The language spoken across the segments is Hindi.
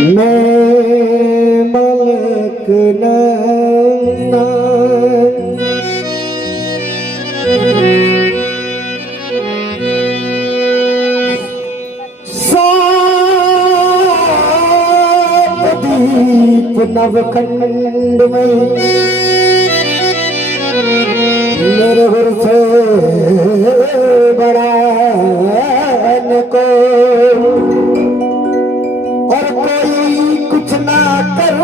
मैं मलक नैना सात दीप नवखंड में मेरे घर से बड़ा को और कोई कुछ ना कर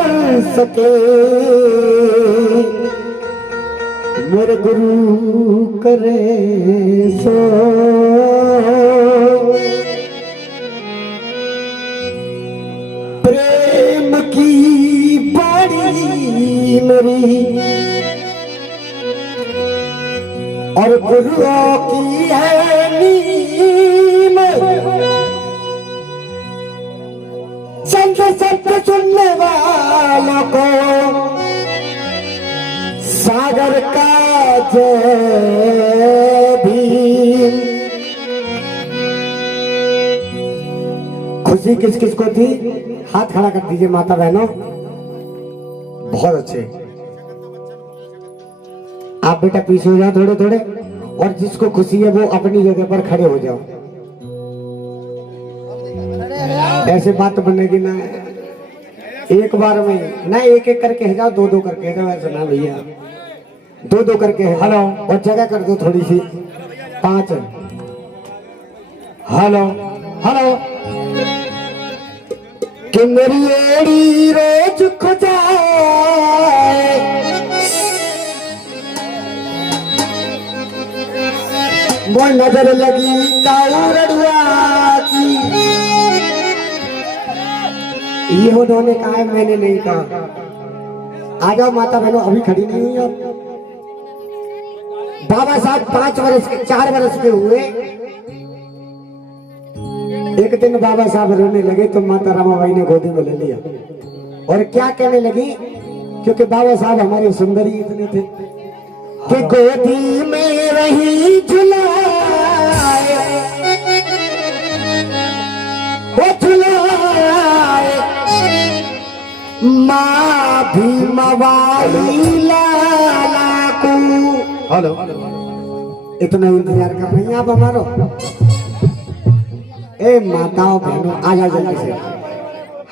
सके मेरे गुरु करे सो प्रेम की बाड़ी मेरी और गुरुओं की है नीम संत सत्य सुनने वालों को सागर का जय भीम। खुशी किस किस को थी? हाथ खड़ा कर दीजिए माता बहनों। बहुत अच्छे। आप बेटा पीछे हो जाओ थोड़े थोड़े, और जिसको खुशी है वो अपनी जगह पर खड़े हो जाओ। ऐसे बात बनेगी ना एक बार में ना, एक एक करके है जाओ, दो दो करके है जाओ, ऐसा ना भैया, दो दो करके है। हेलो, और जगह कर दो थोड़ी सी, 5। हेलो हेलो कि मेरी एड़ी रोज खुजाए वो नजर लगी काउरड़ुआ की। ये उन्होंने कहा है, मैंने नहीं कहा। आ जाओ माता बहनों, अभी खड़ी नहीं हुई आप। बाबा साहब 5 वर्ष के 4 वर्ष के हुए। एक दिन बाबा साहब रोने लगे तो माता रमाबाई ने गोदी में ले लिया। और क्या कहने लगी, क्योंकि बाबा साहब हमारे सुंदरी इतने थे कि गोदी में रही झुलाए वो झुलाए माँ भीमवाली लाला को। हेलो, इतना इंतजार कर रही हैं आप हमारो? ए माताओं बहनों आ जाओ जल्दी से।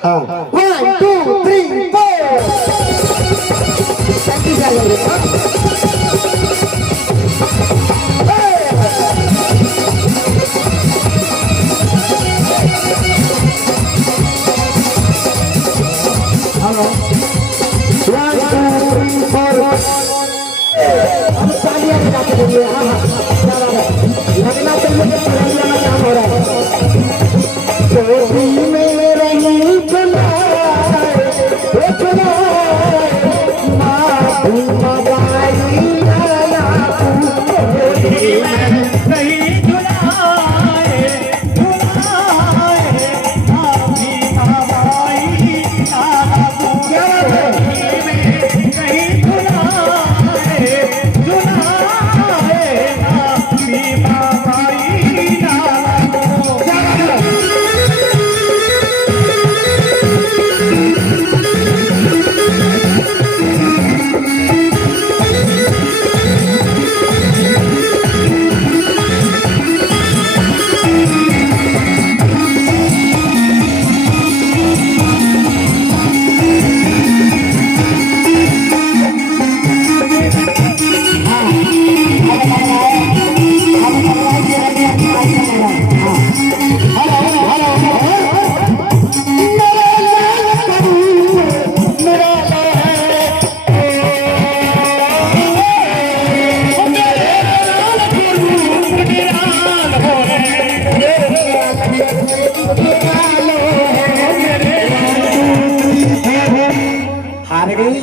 हाँ, 1 2 3 4 हेलो, 1 2 3 4 हम तालियां बजाते रहिए। हाँ हाँ, क्या बात है, लगना चाहिए कि तालियां में काम हो रहा है। गोदी में रही झुलाए वो झुलाए माँ भीमवाली लाला को। गोदी में रही झुलाए झुलाए माँ भीमवाली लाला को। गोदी में रही झुलाए झुलाए माँ भीमवाली लाला को। हार गई?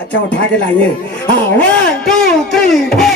अच्छा उठा के लाइए। हाँ, 1 2 3 4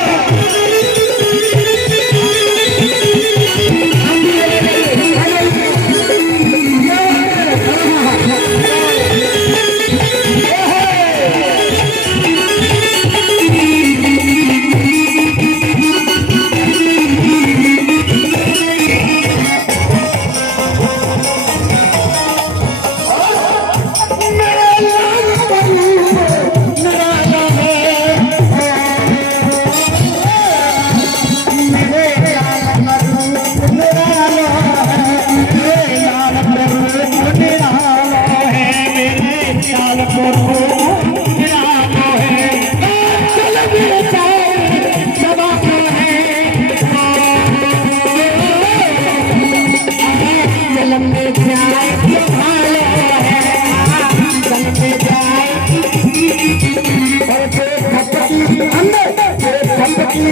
बन जाए भाले बन जाए और थपकी अंदर थपकी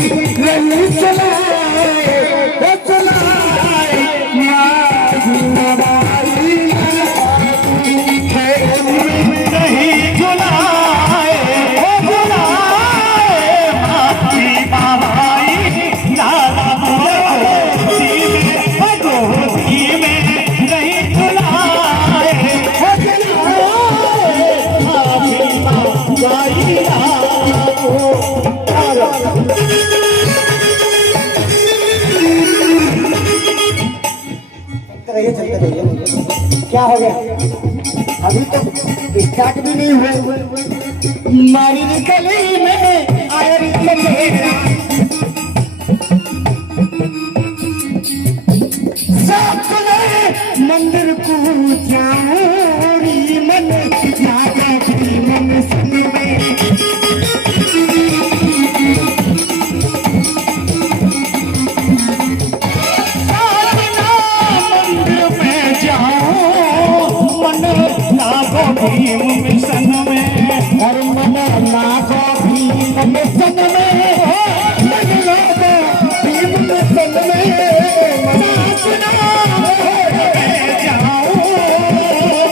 रही चलाए चलाए माझी नवाई नहीं झुलाए माझी बाबाई लाला गोदी में नहीं झुलाए माझी बाबाई चलते रहिए। क्या हो गया अभी तक स्टार्ट भी नहीं हुए मारी गली में आयर मंदिर को जाऊरी मन राजा की मन सुन में मिशन में हर मन नागो भीम मिशन में मन नागो भीम मिशन में सासना जाओ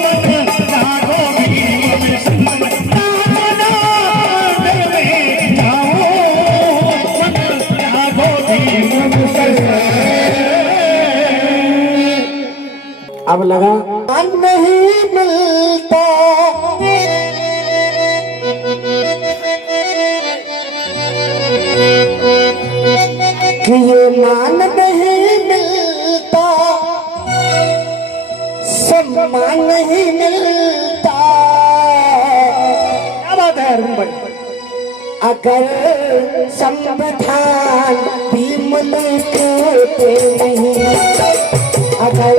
मन नागो भीम मिशन में सासना जाओ मन नागो भीम मिशन में। अब लगा नहीं मिलता कि ये मान नहीं मिलता सम्मान नहीं मिलता। क्या बात है अगर संविधान भी मुल्क पे नहीं अगर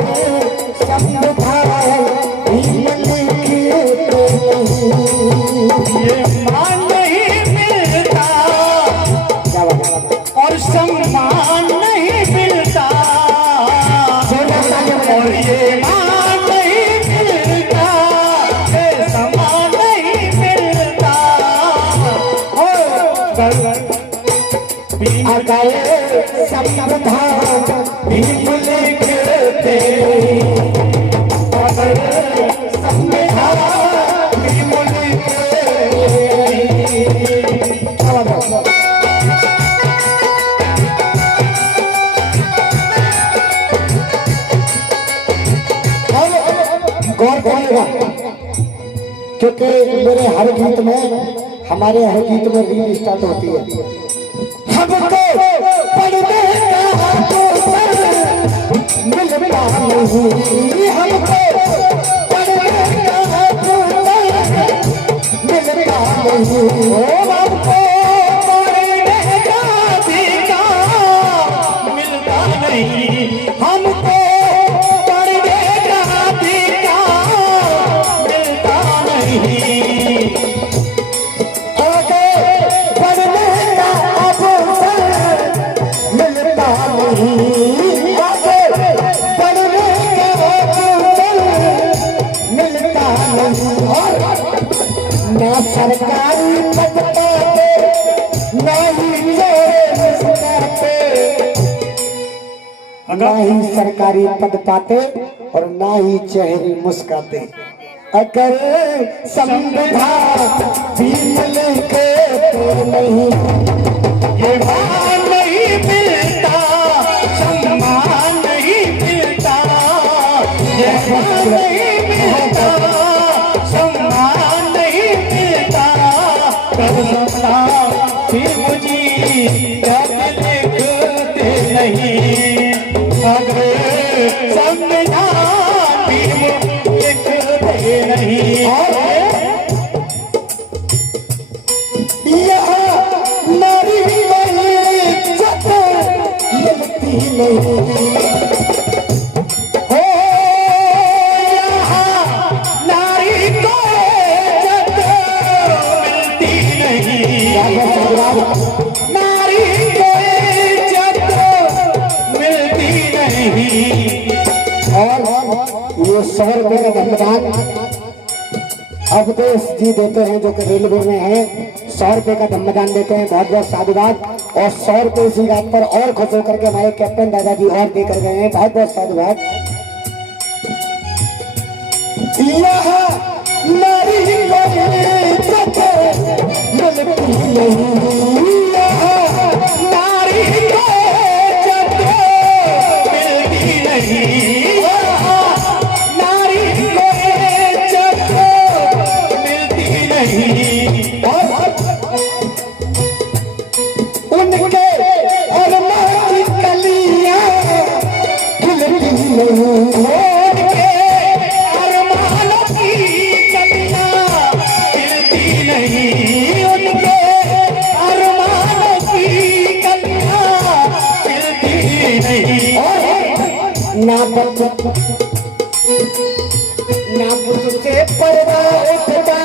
संविधान भी मुल्क पे नहीं ये मान नहीं मिलता और सम्मान नहीं मिलता और ये मान नहीं मिलता सम्मान नहीं मिलता अगर संविधान भी मुल्क पे अगर संविधान भी मुल्क गौर करिएगा क्योंकि मेरे हर गीत में हमारे हर गीत में रील स्टार्ट होती है। हमको पढ़ने का अवसर मिलता नहीं हमको पढ़ने का अवसर मिलता नहीं हमको पढ़ने का अधिकार मिलता नहीं हमको सरकारी पद पाते नहीं सरकारी पद पाते और ना ही चेहरे मुस्काते। अगर संविधान भी मुल्क पे नहीं ये मान नहीं मिलता सम्मान नहीं मिलता ये मान नहीं मिलता सम्मान नहीं मिलता मुझे लिखते नहीं अगर संविधान भी लिखते नहीं यहाँ नारी इज्जत मिलती नहीं हो यहाँ नारी को इज्जत मिलती नहीं नारी को इज्जत मिलती नहीं और ये 100 रुपए का धन्यवाद अवधेश जी देते हैं जो कि रेलवे में है। 100 रुपए का धन्यवाद देते हैं, बहुत बहुत साधुवाद। और 100 रुपए इसी बात पर और खुश होकर के हमारे कैप्टन दादाजी और देकर गए हैं, बहुत बहुत साधुवाद। नारी उनके अरमान की कलियां खिलती नहीं, उनके अरमान की कलियां खिलती नहीं, उनके अरमान की कलियां खिलती नहीं। ना मुझसे पर्दा उठता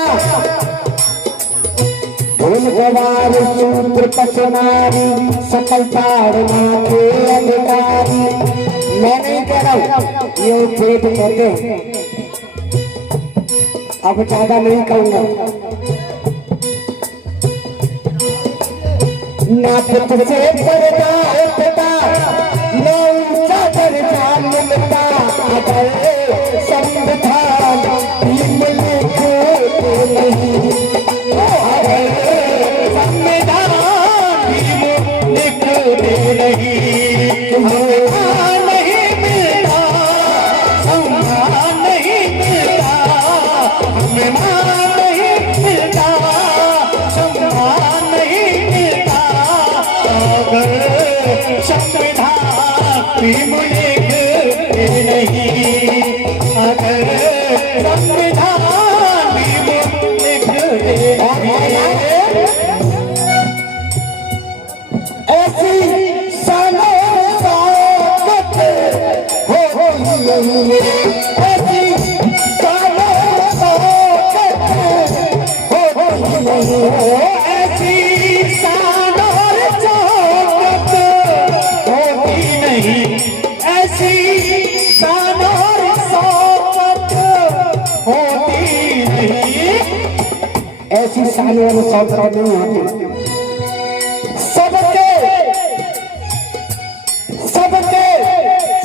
धूल गवार सूत्र पसनारी सकल ताड़ना के अधिकारी। मैं नहीं कह रहा हूं, ये पेट कहते हैं, अब ज्यादा नहीं कहूंगा। ना तुझसे पर्दा उठता न ऊंचा दर्जा मिलता, अगर संविधान ही मुल्क को नहीं, ऐसी सालों में सौकत नहीं होती। सबके सबके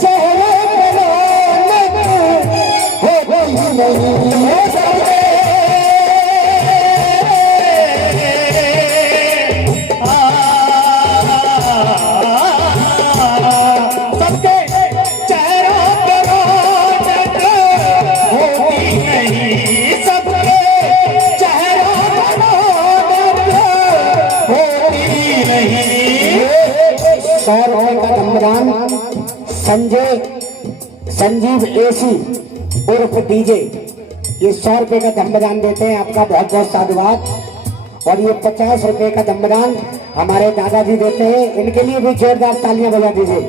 चेहरे पे रौनक होती नहीं, सबके चेहरों पे रौनक होती नहीं, सबके 100 रुपए का धन्यवाद संजीव एसी उर्फ डीजे, ये 100 रुपए का धन्यवाद देते हैं, आपका बहुत बहुत साधुवाद। और ये 50 रुपए का धन्यवाद हमारे दादाजी देते हैं, इनके लिए भी जोरदार तालियां बजा दीजिए।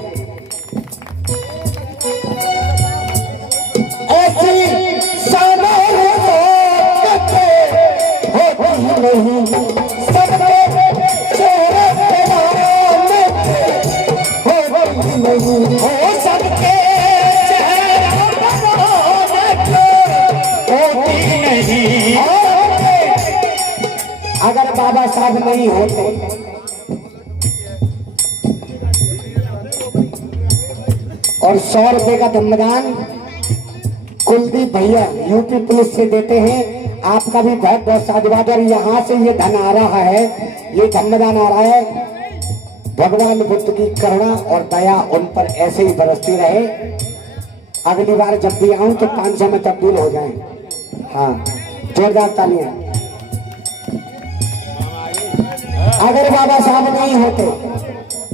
ऐसी नहीं सबके चेहरे पे रौनक नहीं, हो सबके चेहरे पे रौनक होती नहीं। अगर बाबा साहब नहीं होते और 100 रुपए का धन्यवाद कुलदीप भैया यूपी पुलिस से देते हैं, आपका भी बहुत बहुत साधुवाद। और यहाँ से ये धन आ रहा है, ये धन्यवाद आ रहा है, भगवान बुद्ध की करुणा और दया उन पर ऐसे ही बरसती रहे। अगली बार जब भी आऊं तो 500 में तब्दील हो जाएं। हाँ, जोरदार तालियां। अगर बाबा साहब नहीं होते,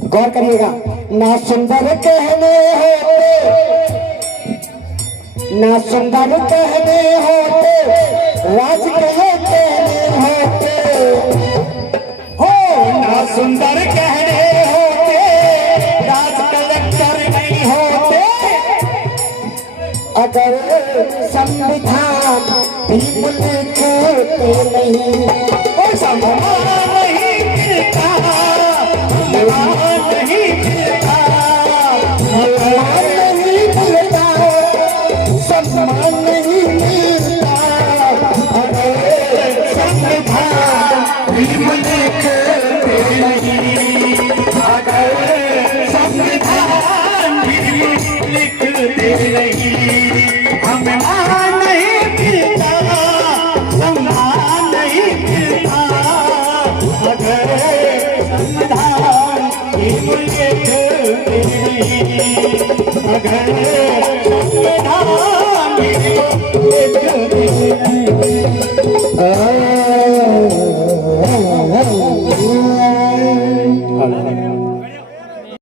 गौर करिएगा, ना सुंदर कहने होते, ना सुंदर कहने होते, राज कहने होते, हो ना सुंदर कहने होते, राज कलेक्टर नहीं होते, अगर संविधान भी मुल्क को नहीं, ओ सम्मान नहीं मिलता, सम्मान नहीं मिलता, सम्मान नहीं मिलता, सम्मान नहीं मिलता अगर संविधान भीम लिखते नहीं, अगर संविधान भीम लिखते नहीं, हमें मान नहीं मिलता, सम्मान नहीं मिलता अगर संविधान भीम लिखते नहीं, अगर संविधान भीम लिखते नहीं।